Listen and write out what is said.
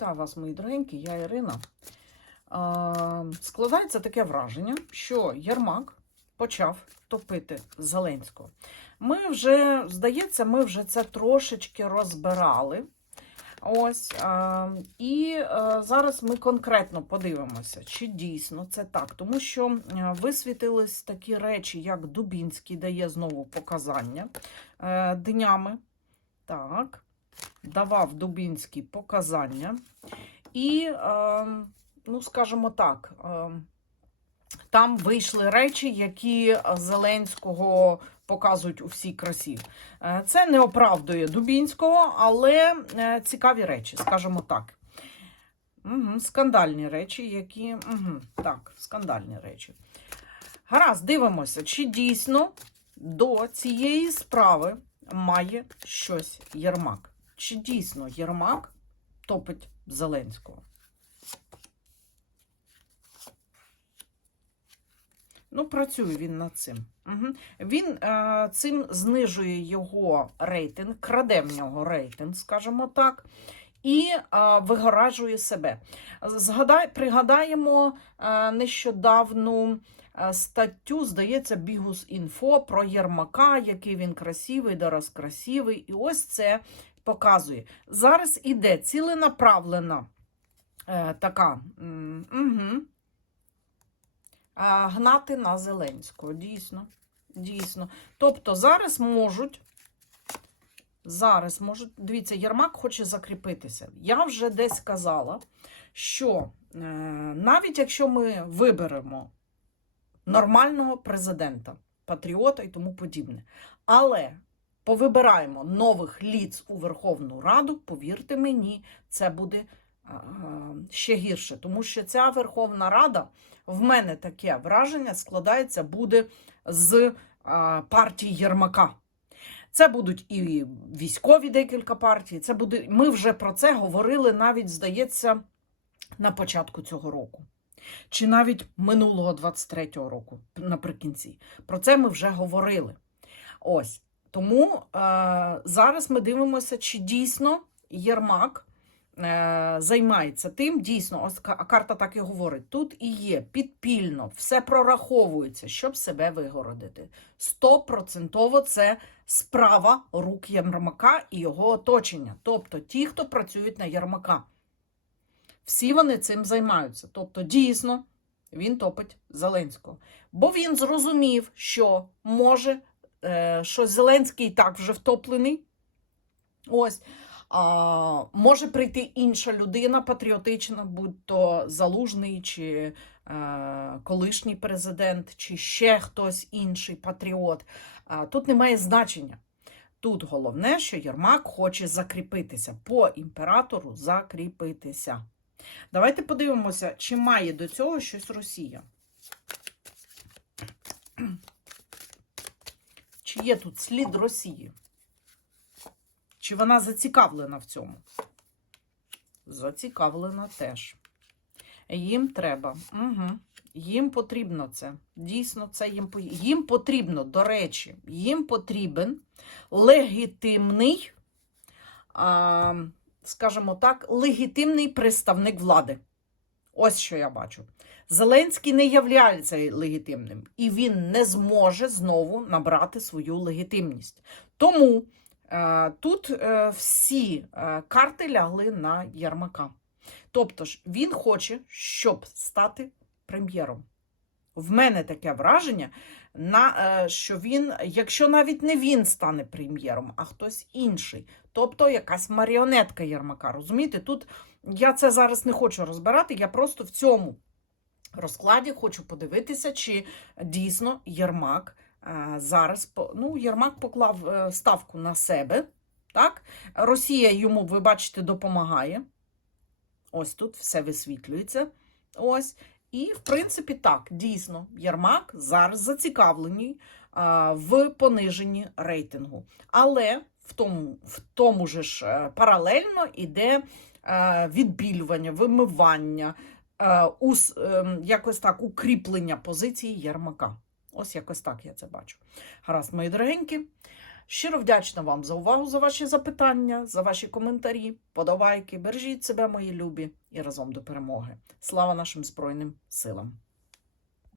Вітаю вас, мої дорогенькі, я Ірина. Складається таке враження, що Єрмак почав топити Зеленського. Ми вже, здається, ми вже це трошечки розбирали. Ось, і зараз ми конкретно подивимося, чи дійсно це так. Тому що висвітились такі речі, як Дубінський дає знову показання е, днями. Так давав Дубінський показання. І, е, ну, скажімо так, е, там вийшли речі, які Зеленського показують у всій красі. Е, Це не оправдує Дубінського, але е, цікаві речі, скажімо так. Угу, скандальні речі, які. Угу, так, скандальні речі. Гаразд, дивимося, чи дійсно до цієї справи має щось Єрмак. Чи дійсно Єрмак топить Зеленського? Ну, працює він над цим. Угу. Він е, цим знижує його рейтинг, краде в нього рейтинг, скажімо так, і е, вигоражує себе. Згадай, пригадаємо е, нещодавну е, статтю, здається, Бігус Інфо про Єрмака, який він красивий, дорос красивий. І ось це показує. Зараз іде ціленаправлена е, така угу, гнати на Зеленського. Дійсно. Дійсно. Тобто зараз можуть. Зараз можуть, дивіться, Єрмак хоче закріпитися. Я вже десь казала, що е, навіть якщо ми виберемо нормального президента, патріота і тому подібне, але повибираємо нових ліц у Верховну Раду, повірте мені, це буде а, ще гірше. Тому що ця Верховна Рада, в мене таке враження, складається буде з а, партії Єрмака. Це будуть і військові декілька партій. Це буде. Ми вже про це говорили навіть, здається, на початку цього року. Чи навіть минулого 23-го року, наприкінці. Про це ми вже говорили. Ось. Тому е, зараз ми дивимося, чи дійсно Єрмак е, займається тим. Дійсно, ось карта так і говорить: тут і є підпільно, все прораховується, щоб себе вигородити. Стопроцентово це справа рук Єрмака і його оточення. Тобто ті, хто працюють на Єрмака. Всі вони цим займаються. Тобто, дійсно, він топить Зеленського. Бо він зрозумів, що може е, що Зеленський і так вже втоплений. Ось. А, може прийти інша людина патріотична, будь то залужний, чи е, колишній президент, чи ще хтось інший патріот. А, тут немає значення. Тут головне, що Єрмак хоче закріпитися, по імператору закріпитися. Давайте подивимося, чи має до цього щось Росія. Чи є тут слід Росії? Чи вона зацікавлена в цьому? Зацікавлена теж. Їм треба. Угу. Їм потрібно це. Дійсно, це їм їм потрібно, до речі, їм потрібен легітимний, скажімо так, легітимний представник влади. Ось що я бачу. Зеленський не являється легітимним, і він не зможе знову набрати свою легітимність. Тому тут е, всі е, карти лягли на Єрмака. Тобто ж він хоче, щоб стати прем'єром. В мене таке враження, е, що він, якщо навіть не він стане прем'єром, а хтось інший, тобто якась маріонетка Єрмака. Розумієте, тут я це зараз не хочу розбирати, я просто в цьому розкладі хочу подивитися, чи дійсно Єрмак е, зараз ну, Єрмак поклав е, ставку на себе. Так? Росія йому, ви бачите, допомагає. Ось тут все висвітлюється. Ось. І, в принципі, так, дійсно, Єрмак зараз зацікавлений в пониженні рейтингу. Але в тому, в тому же ж е, паралельно йде е, відбілювання, вимивання, е, ус, е, якось так укріплення позиції Єрмака. Ось якось так я це бачу. Гаразд, мої дорогенькі. Щиро вдячна вам за увагу, за ваші запитання, за ваші коментарі, подобайки. Бережіть себе, мої любі, і разом до перемоги. Слава нашим Збройним силам!